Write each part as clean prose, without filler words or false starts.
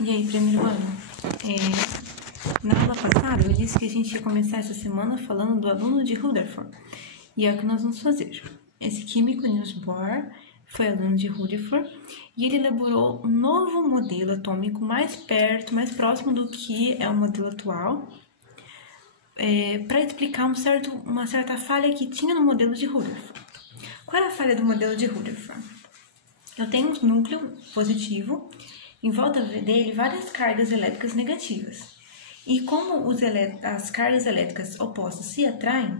E aí, primeiro ano? Na aula passada, eu disse que a gente ia começar essa semana falando do aluno de Rutherford. E é o que nós vamos fazer. Esse químico, Niels Bohr, foi aluno de Rutherford e ele elaborou um novo modelo atômico mais próximo do que é o modelo atual, para explicar uma certa falha que tinha no modelo de Rutherford. Qual era a falha do modelo de Rutherford? Eu tenho um núcleo positivo, em volta dele várias cargas elétricas negativas. E como as cargas elétricas opostas se atraem,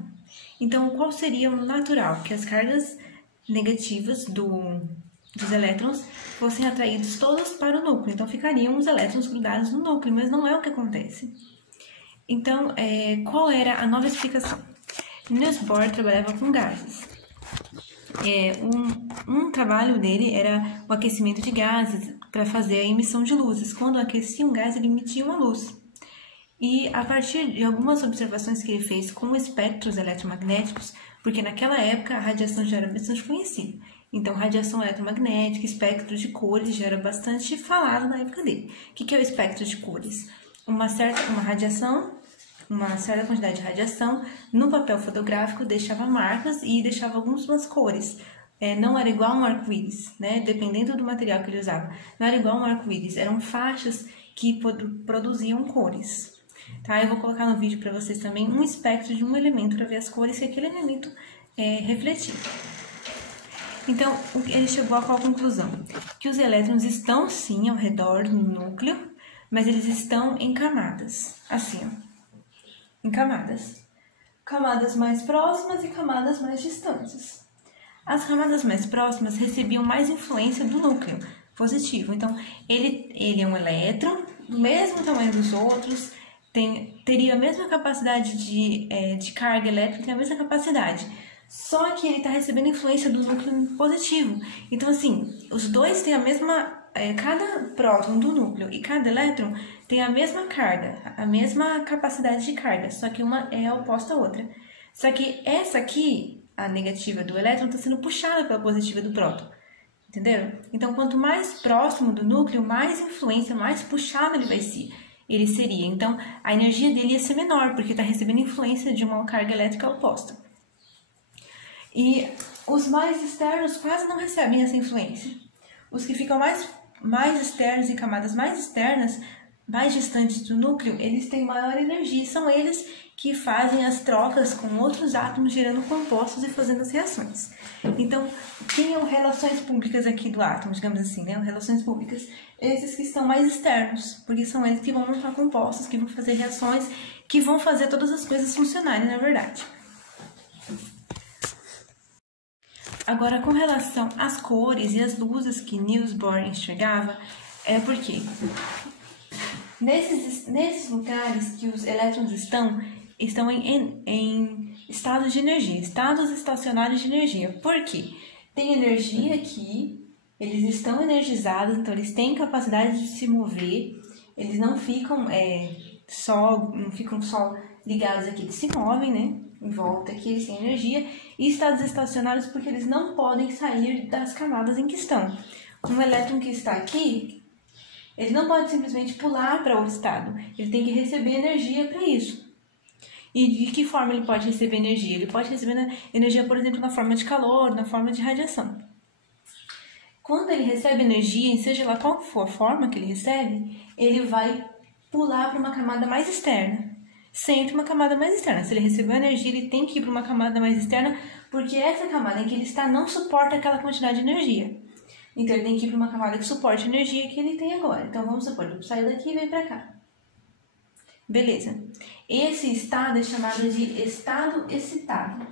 então qual seria o natural? Que as cargas negativas dos elétrons fossem atraídos todos para o núcleo. Então ficariam os elétrons grudados no núcleo, mas não é o que acontece. Então, qual era a nova explicação? Niels Bohr trabalhava com gases. Um trabalho dele era o aquecimento de gases para fazer a emissão de luzes. Quando aquecia um gás, ele emitia uma luz. E a partir de algumas observações que ele fez com espectros eletromagnéticos, porque naquela época a radiação já era bastante conhecida. Então, radiação eletromagnética, espectro de cores já era bastante falado na época dele. O que é o espectro de cores? Uma certa quantidade de radiação no papel fotográfico deixava marcas e deixava algumas cores. Não era igual a um arco-íris, né? Dependendo do material que ele usava. Não era igual a um arco-íris, eram faixas que produziam cores. Tá? Eu vou colocar no vídeo para vocês também um espectro de um elemento para ver as cores que aquele elemento refletia. Então, ele chegou a qual conclusão? Que os elétrons estão sim ao redor do núcleo, mas eles estão em camadas, assim, ó. Em camadas. Camadas mais próximas e camadas mais distantes. As camadas mais próximas recebiam mais influência do núcleo positivo. Então, ele é um elétron, do mesmo tamanho dos outros, teria a mesma capacidade de carga elétrica, tem a mesma capacidade. Só que ele está recebendo influência do núcleo positivo. Então, assim, os dois têm a mesma... cada próton do núcleo e cada elétron tem a mesma carga, a mesma capacidade de carga, só que uma é oposta à outra. Só que essa aqui, a negativa do elétron, está sendo puxada pela positiva do próton. Entendeu? Então, quanto mais próximo do núcleo, mais influência, mais puxado ele seria. Então, a energia dele ia ser menor, porque está recebendo influência de uma carga elétrica oposta. E os mais externos quase não recebem essa influência. Os que ficam mais externos e camadas mais externas, mais distantes do núcleo, eles têm maior energia. São eles que fazem as trocas com outros átomos, gerando compostos e fazendo as reações. Então, tinham relações públicas aqui do átomo, digamos assim, né? Relações públicas, esses que estão mais externos, porque são eles que vão montar compostos, que vão fazer reações, que vão fazer todas as coisas funcionarem, na verdade. Agora, com relação às cores e às luzes que Niels Bohr enxergava, por quê? Nesses lugares que os elétrons estão em estados de energia, estados estacionários de energia. Por quê? Tem energia aqui, eles estão energizados, então eles têm capacidade de se mover, eles não ficam só ligados aqui, eles se movem, né? Em volta aqui, eles têm energia, e estados estacionários porque eles não podem sair das camadas em que estão. Um elétron que está aqui, ele não pode simplesmente pular para outro estado, ele tem que receber energia para isso. E de que forma ele pode receber energia? Ele pode receber energia, por exemplo, na forma de calor, na forma de radiação. Quando ele recebe energia, seja lá qual for a forma que ele recebe, ele vai pular para uma camada mais externa. Sempre uma camada mais externa. Se ele recebeu energia, ele tem que ir para uma camada mais externa, porque essa camada em que ele está não suporta aquela quantidade de energia. Então, ele tem que ir para uma camada que suporte a energia que ele tem agora. Então, vamos supor, ele saiu daqui e veio para cá. Beleza. Esse estado é chamado de estado excitado.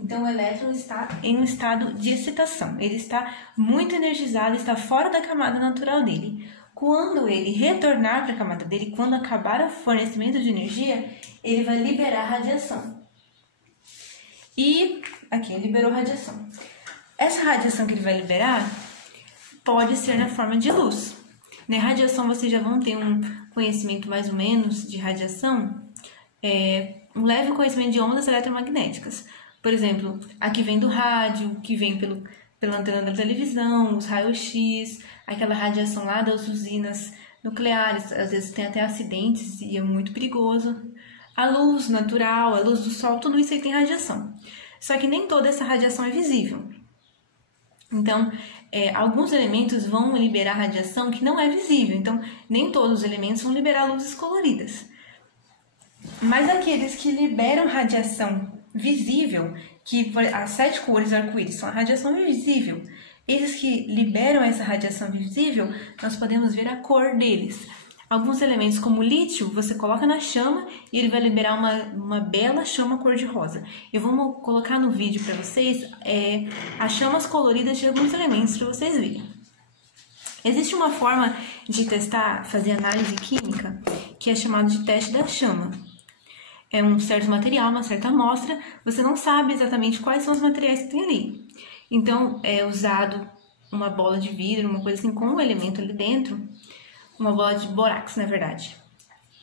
Então, o elétron está em um estado de excitação. Ele está muito energizado, está fora da camada natural dele. Quando ele retornar para a camada dele, quando acabar o fornecimento de energia, ele vai liberar radiação. E aqui, ele liberou radiação. Essa radiação que ele vai liberar pode ser na forma de luz. Na radiação, vocês já vão ter um conhecimento mais ou menos de radiação, um leve conhecimento de ondas eletromagnéticas. Por exemplo, a que vem do rádio, que vem pela antena da televisão, os raios-x, aquela radiação lá das usinas nucleares, às vezes tem até acidentes e é muito perigoso. A luz natural, a luz do sol, tudo isso aí tem radiação. Só que nem toda essa radiação é visível. Então, alguns elementos vão liberar radiação que não é visível. Então, nem todos os elementos vão liberar luzes coloridas. Mas aqueles que liberam radiação visível, que as 7 cores arco-íris são a radiação visível, esses que liberam essa radiação visível, nós podemos ver a cor deles. Alguns elementos, como o lítio, você coloca na chama e ele vai liberar uma bela chama cor-de-rosa. Eu vou colocar no vídeo para vocês as chamas coloridas de alguns elementos para vocês verem. Existe uma forma de testar, fazer análise química, que é chamado de teste da chama. É um certo material, uma certa amostra, você não sabe exatamente quais são os materiais que tem ali. Então, é usado uma bola de vidro, uma coisa assim, com um elemento ali dentro, uma bola de bórax, na verdade.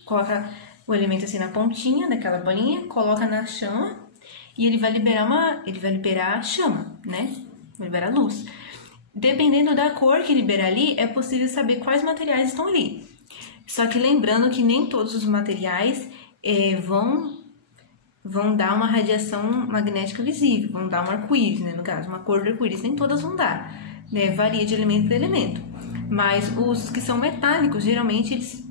Coloca o elemento assim na pontinha daquela bolinha, coloca na chama e ele vai liberar chama, né? Vai liberar luz. Dependendo da cor que liberar ali, é possível saber quais materiais estão ali. Só que lembrando que nem todos os materiais vão dar uma radiação magnética visível, vão dar um arco-íris, né? No caso, uma cor do arco-íris, nem todas vão dar, né? Varia de elemento para elemento. Mas os que são metálicos, geralmente eles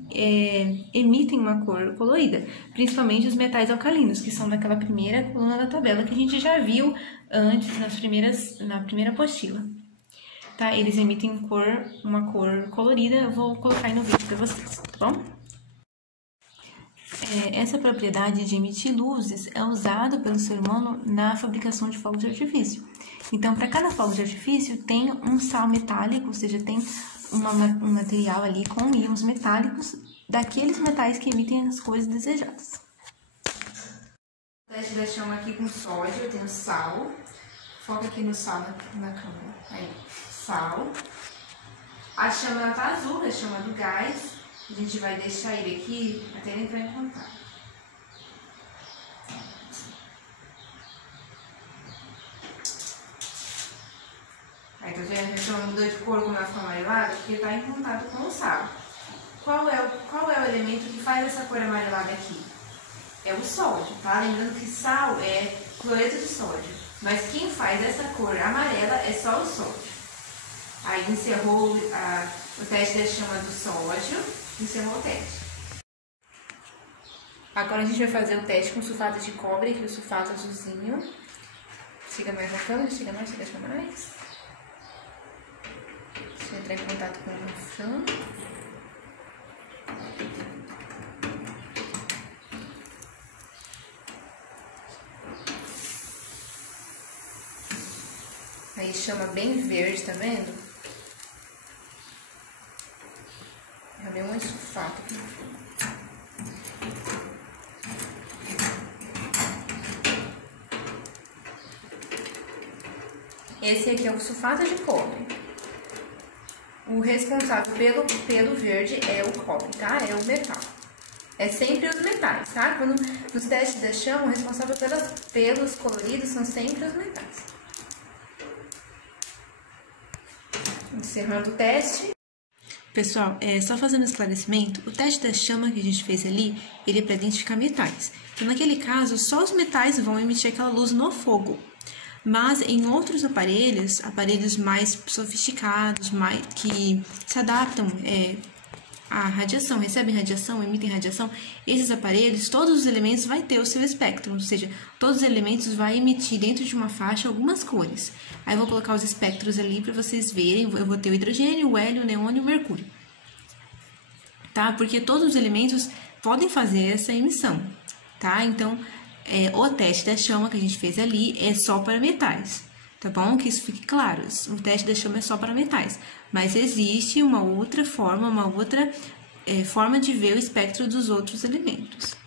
emitem uma cor colorida, principalmente os metais alcalinos, que são daquela primeira coluna da tabela que a gente já viu antes na primeira apostila. Tá? Eles emitem uma cor colorida, eu vou colocar aí no vídeo para vocês, tá bom? Essa propriedade de emitir luzes é usada pelo ser humano na fabricação de fogos de artifício. Então, para cada fogo de artifício tem um sal metálico, ou seja, tem um material ali com íons metálicos daqueles metais que emitem as cores desejadas. Teste da chama aqui com sódio, eu tenho sal. Foca aqui no sal na câmera. Aí, sal. A chama tá azul, a chama do gás. A gente vai deixar ele aqui até ele entrar em contato. Aí, tá vendo? A chama mudou de cor como ela ficou amarelada, porque está em contato com o sal. Qual é o elemento que faz essa cor amarelada aqui? É o sódio, tá? Lembrando que sal é cloreto de sódio. Mas quem faz essa cor amarela é só o sódio. Aí encerrou o teste da chama do sódio, encerrou o teste. Agora a gente vai fazer o teste com sulfato de cobre, aqui o sulfato azulzinho. Chega mais na câmera, chega mais. Deixa eu entrar em contato com o chão. Aí chama bem verde, tá vendo? É mesmo sulfato. Esse aqui é o sulfato de cobre. O responsável pelo verde é o cobre, tá? É o metal. É sempre os metais, tá? Nos testes da chama, o responsável pelos coloridos são sempre os metais. Encerrando o teste. Pessoal, só fazendo um esclarecimento, o teste da chama que a gente fez ali, ele é para identificar metais. Então, naquele caso, só os metais vão emitir aquela luz no fogo. Mas em outros aparelhos mais sofisticados, que se adaptam à radiação, recebem radiação, emitem radiação, esses aparelhos, todos os elementos vão ter o seu espectro, ou seja, todos os elementos vão emitir dentro de uma faixa algumas cores. Aí eu vou colocar os espectros ali para vocês verem, eu vou ter o hidrogênio, o hélio, o neônio e o mercúrio. Tá? Porque todos os elementos podem fazer essa emissão, tá? Então, o teste da chama que a gente fez ali é só para metais, tá bom? Que isso fique claro, o teste da chama é só para metais, mas existe uma outra forma, forma de ver o espectro dos outros elementos.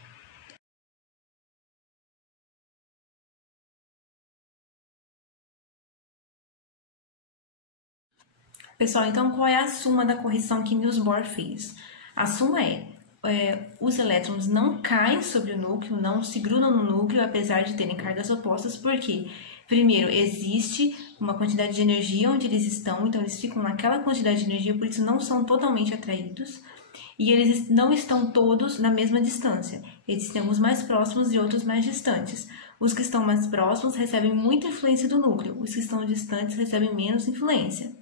Pessoal, então qual é a suma da correção que Niels Bohr fez? A suma os elétrons não caem sobre o núcleo, não se grudam no núcleo, apesar de terem cargas opostas, porque, primeiro, existe uma quantidade de energia onde eles estão, então eles ficam naquela quantidade de energia, por isso não são totalmente atraídos. E eles não estão todos na mesma distância. Eles têm uns mais próximos e outros mais distantes. Os que estão mais próximos recebem muita influência do núcleo, os que estão distantes recebem menos influência.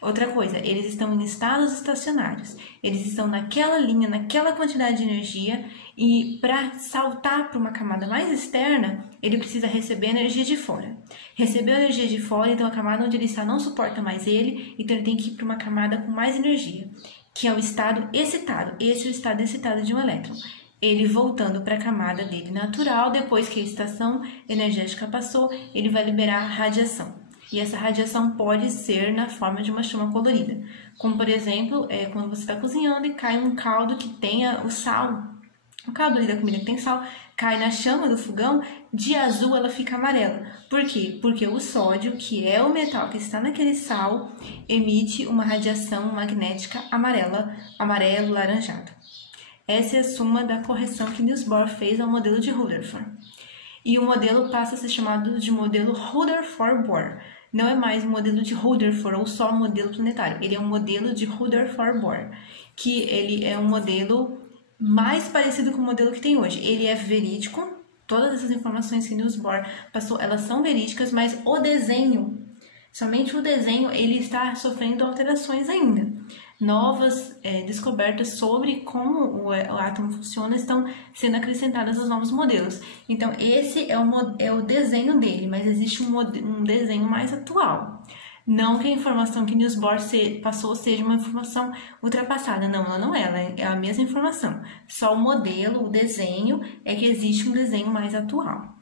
Outra coisa, eles estão em estados estacionários. Eles estão naquela linha, naquela quantidade de energia, e para saltar para uma camada mais externa, ele precisa receber energia de fora. Recebeu energia de fora, então a camada onde ele está não suporta mais ele, então ele tem que ir para uma camada com mais energia, que é o estado excitado. Esse é o estado excitado de um elétron. Ele voltando para a camada dele natural, depois que a estação energética passou, ele vai liberar radiação. E essa radiação pode ser na forma de uma chama colorida. Como, por exemplo, quando você está cozinhando e cai um caldo que tenha o sal. O caldo ali da comida que tem sal, cai na chama do fogão, de azul ela fica amarela. Por quê? Porque o sódio, que é o metal que está naquele sal, emite uma radiação magnética amarela, amarelo, laranjado. Essa é a suma da correção que Niels Bohr fez ao modelo de Rutherford. E o modelo passa a ser chamado de modelo Rutherford-Bohr. Não é mais um modelo de Rutherford ou só um modelo planetário. Ele é um modelo de Rutherford-Bohr, que ele é um modelo mais parecido com o modelo que tem hoje. Ele é verídico, todas essas informações que Niels Bohr passou, elas são verídicas, mas o desenho, somente o desenho, ele está sofrendo alterações ainda. Novas descobertas sobre como o átomo funciona estão sendo acrescentadas aos novos modelos. Então, esse é o desenho dele, mas existe um desenho mais atual. Não que a informação que Niels Bohr passou seja uma informação ultrapassada. Não, ela não é. Ela é a mesma informação. Só o modelo, o desenho, é que existe um desenho mais atual.